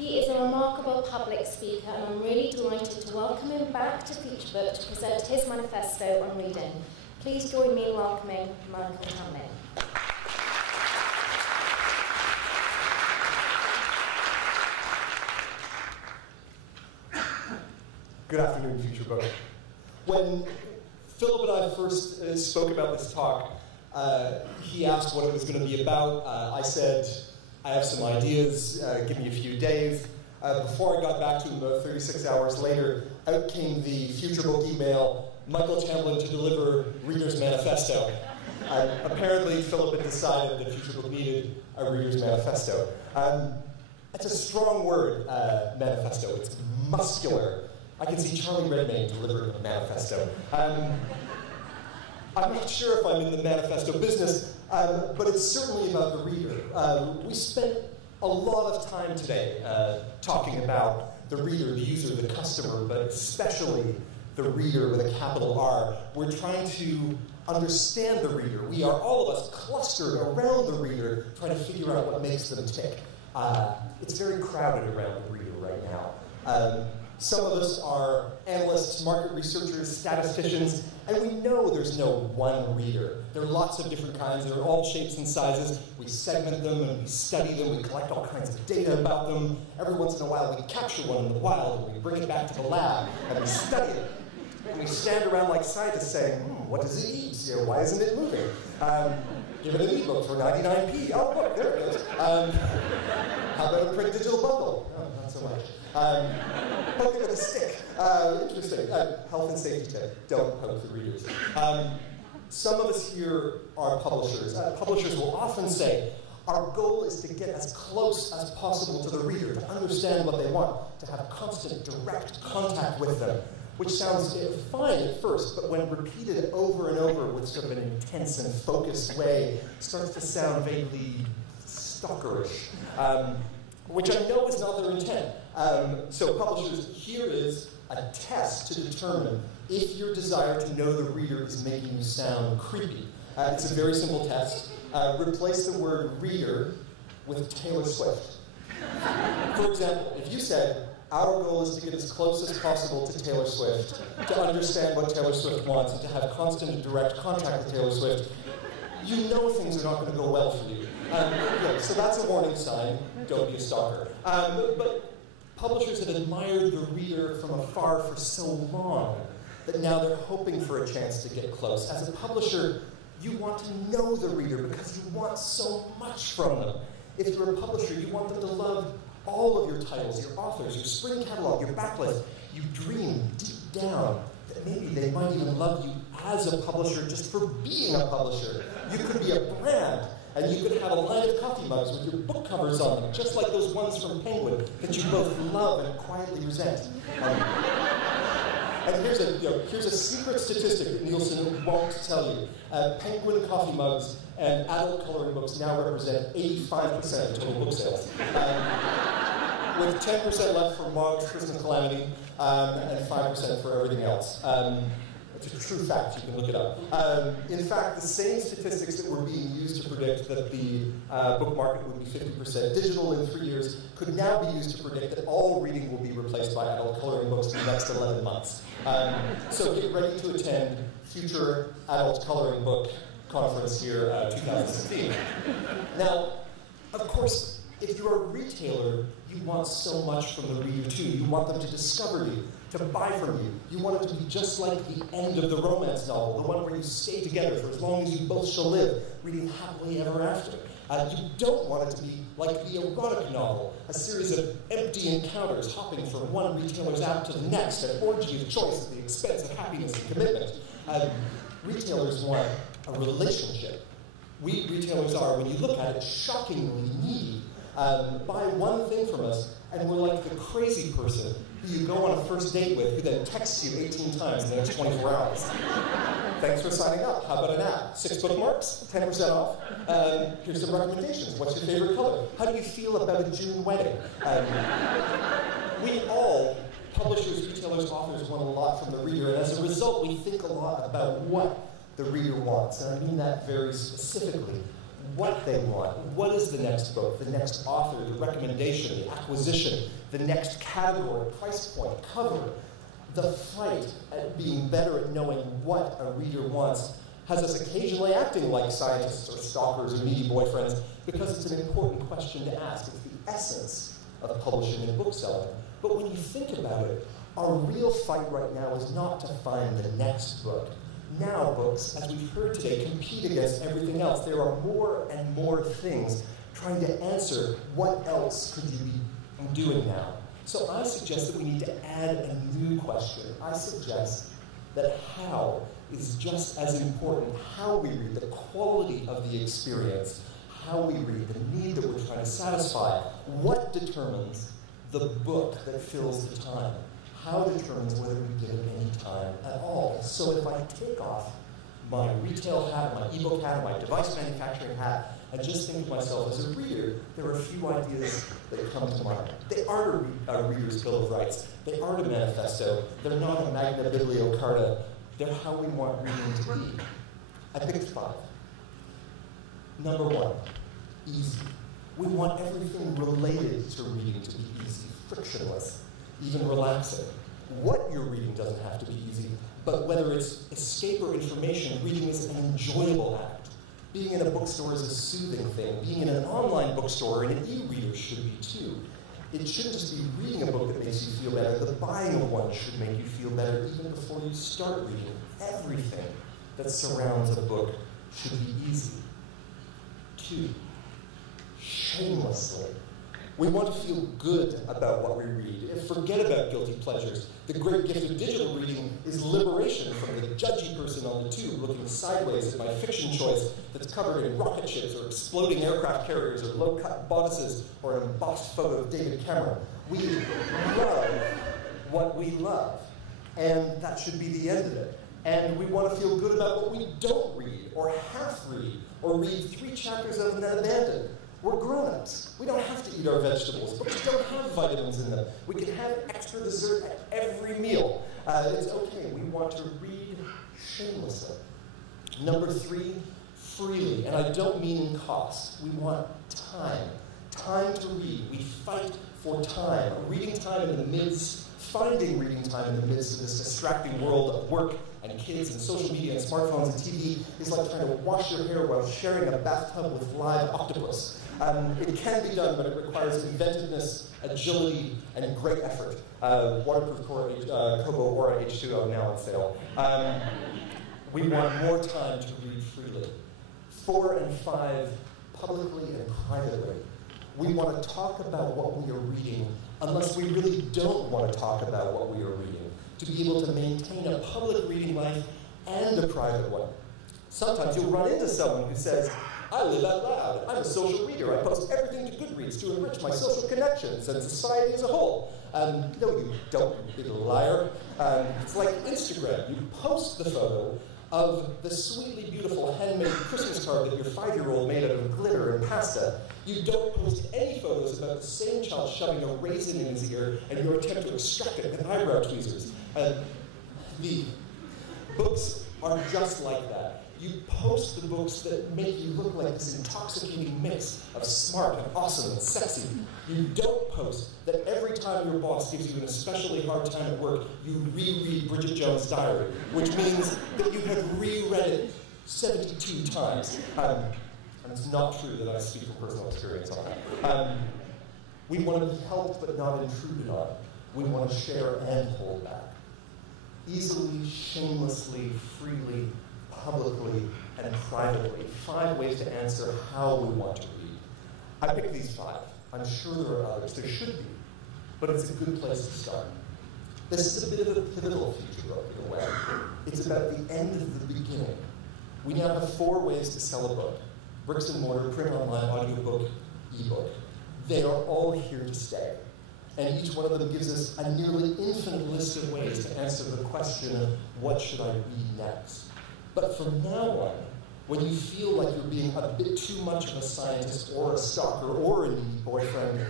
He is a remarkable public speaker, and I'm really delighted to welcome him back to FutureBook to present his manifesto on reading. Please join me in welcoming Michael Tamblyn. Good afternoon, FutureBook. When Philip and I first spoke about this talk, he asked what it was going to be about. I said, I have some ideas, give me a few days. Before I got back to him, about 36 hours later, out came the FutureBook email, Michael Tamblyn to deliver Reader's Manifesto. Apparently, Philip had decided that FutureBook needed a Reader's Manifesto. It's a strong word, manifesto. It's muscular. I can see Charlie Redmayne delivering a manifesto. I'm not sure if I'm in the manifesto business, but it's certainly about the reader. We spent a lot of time today talking about the reader, the user, the customer, but especially the reader with a capital R. We're trying to understand the reader. We are, all of us, clustered around the reader, trying to figure out what makes them tick. It's very crowded around the reader right now. Some of us are analysts, market researchers, statisticians, and we know there's no one reader. There are lots of different kinds. They're all shapes and sizes. We segment them and we study them. We collect all kinds of data about them. Every once in a while, we capture one in the wild and we bring it back to the lab and we study it. And we stand around like scientists saying, what does it eat? You know, why isn't it moving? Give it an ebook for 99p. Oh, look, there it goes. How about a print digital bundle? Oh, not so much. Poke it with a stick. Interesting. Health and safety tip. Don't poke the readers. Some of us here are publishers. Publishers will often say, our goal is to get as close as possible to the reader, to understand what they want, to have constant, direct contact with them, which sounds fine at first, but when repeated over and over with sort of an intense and focused way, starts to sound vaguely stalkerish. Which I know is not their intent. So publishers, here is a test to determine if your desire to know the reader is making you sound creepy. It's a very simple test. Replace the word reader with Taylor Swift. For example, if you said, our goal is to get as close as possible to Taylor Swift, to understand what Taylor Swift wants, and to have constant and direct contact with Taylor Swift, you know things are not going to go well for you. So that's a warning sign. Don't be a stalker. But publishers have admired the reader from afar for so long that now they're hoping for a chance to get close. As a publisher, you want to know the reader because you want so much from them. If you're a publisher, you want them to love all of your titles, your authors, your spring catalog, your backlist. You dream deep down that maybe they might even love you as a publisher just for being a publisher. You could be a brand. And you could have a line of coffee mugs with your book covers on them, just like those ones from Penguin that you both love and quietly resent. And here's a secret statistic that Nielsen won't tell you. Penguin coffee mugs and adult coloring books now represent 85% of total book sales. With 10% left for Mog's Christmas Calamity and 5% for everything else. It's a true fact, you can look it up. In fact, the same statistics that were being used to predict that the book market would be 50% digital in 3 years could now be used to predict that all reading will be replaced by adult coloring books in the next 11 months. So get ready to attend Future Adult Coloring Book Conference here 2016. Now, of course, if you're a retailer, you want so much from the reader too. You want them to discover you, to buy from you. You want it to be just like the end of the romance novel, the one where you stay together for as long as you both shall live, reading happily ever after. You don't want it to be like the erotic novel, a series of empty encounters hopping from one retailer's app to the next, an orgy of choice at the expense of happiness and commitment. Retailers want a relationship. We retailers are, when you look at it, shockingly needy. Buy one thing from us, and we're like the crazy person who you go on a first date with, who then texts you 18 times in the next 24 hours. Thanks for signing up. How about an app? 6 bookmarks, 10% off. Here's some recommendations. What's your favorite color? How do you feel about a June wedding? We all, publishers, retailers, authors, want a lot from the reader, and as a result, we think a lot about what the reader wants. And I mean that very specifically. what they want. What is the next book, the next author, the recommendation, the acquisition, the next category, price point, cover. The fight at being better at knowing what a reader wants has us occasionally acting like scientists or stalkers or needy boyfriends because it's an important question to ask. It's the essence of publishing and bookselling. But when you think about it, our real fight right now is not to find the next book. Now books, as we've heard today, compete against everything else. There are more and more things trying to answer what else could you be doing now. So I suggest that we need to add a new question. I suggest that how is just as important. How we read, the quality of the experience, how we read, the need that we're trying to satisfy. What determines the book that fills the time? How determines whether we give it any time at all? So if I take off my retail hat, my ebook hat, my device manufacturing hat, and just think of myself as a reader, there are a few ideas that come to mind. They aren't a reader's Bill of Rights. They aren't a manifesto. They're not a Magna Biblio Carta. They're how we want reading to be. I picked 5. Number 1, easy. We want everything related to reading to be easy, frictionless, even relaxing. What you're reading doesn't have to be easy, but whether it's escape or information, reading is an enjoyable act. Being in a bookstore is a soothing thing. Being in an online bookstore and an e-reader should be too. It shouldn't just be reading a book that makes you feel better. The buying of one should make you feel better even before you start reading. Everything that surrounds a book should be easy. 2, shamelessly. We want to feel good about what we read and forget about guilty pleasures. The great gift of digital reading is liberation from the judgy person on the tube looking sideways at my fiction choice that's covered in rocket ships or exploding aircraft carriers or low-cut bodices or an embossed photo of David Cameron. We love what we love, and that should be the end of it. And we want to feel good about what we don't read or half read or read 3 chapters of and then abandon. We're grown-ups. We don't have to eat our vegetables, but we don't have vitamins in them. We can have extra dessert at every meal. It's okay. We want to read shamelessly. Number 3, freely. And I don't mean in cost. We want time. Time to read. We fight for time. Reading time in the midst, finding reading time in the midst of this distracting world of work and kids and social media and smartphones and TV is like trying to wash your hair while sharing a bathtub with live octopus. It can be done, but it requires inventiveness, agility, and great effort. Waterproof Kobo Aura H2O now on sale. We want more time to read freely. 4 and 5, publicly and privately. We want to talk about what we are reading unless we really don't want to talk about what we are reading, to be able to maintain a public reading life and a private one. Sometimes you'll run into someone who says, I live out loud. I'm a social reader. I post everything to Goodreads to enrich my social connections and society as a whole. No, you don't, you big liar. It's like Instagram. You post the photo of the sweetly beautiful handmade Christmas card that your 5-year-old made out of glitter and pasta. You don't post any photos about the same child shoving a raisin in his ear and your attempt to extract it with eyebrow tweezers. The books are just like that. You post the books that make you look like this intoxicating mix of smart and awesome and sexy. You don't post that every time your boss gives you an especially hard time at work, you reread Bridget Jones' Diary, which means that you have reread it 72 times. And it's not true that I speak from personal experience on that. We want to be helped but not intruded on. We want to share and hold back. Easily, shamelessly, freely, publicly, and privately. 5 ways to answer how we want to read. I picked these 5. I'm sure there are others. There should be. But it's a good place to start. This is a bit of a pivotal future book in a way. It's about the end of the beginning. We now have 4 ways to sell a book. Bricks and mortar, print online, audiobook, ebook. They are all here to stay. And each one of them gives us a nearly infinite list of ways to answer the question of what should I read next. But from now on, when you feel like you're being a bit too much of a scientist or a stalker or a needy boyfriend,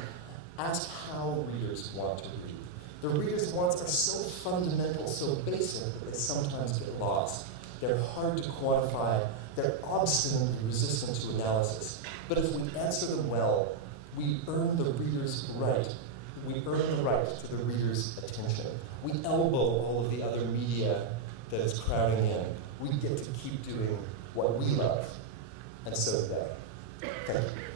ask how readers want to read. The reader's wants are so fundamental, so basic, that they sometimes get lost. they're hard to quantify, they're obstinately resistant to analysis. But if we answer them well, we earn the reader's right. We earn the right to the reader's attention. We elbow all of the other media that is crowding in. We get to keep doing what we love, and so do they. Thank you.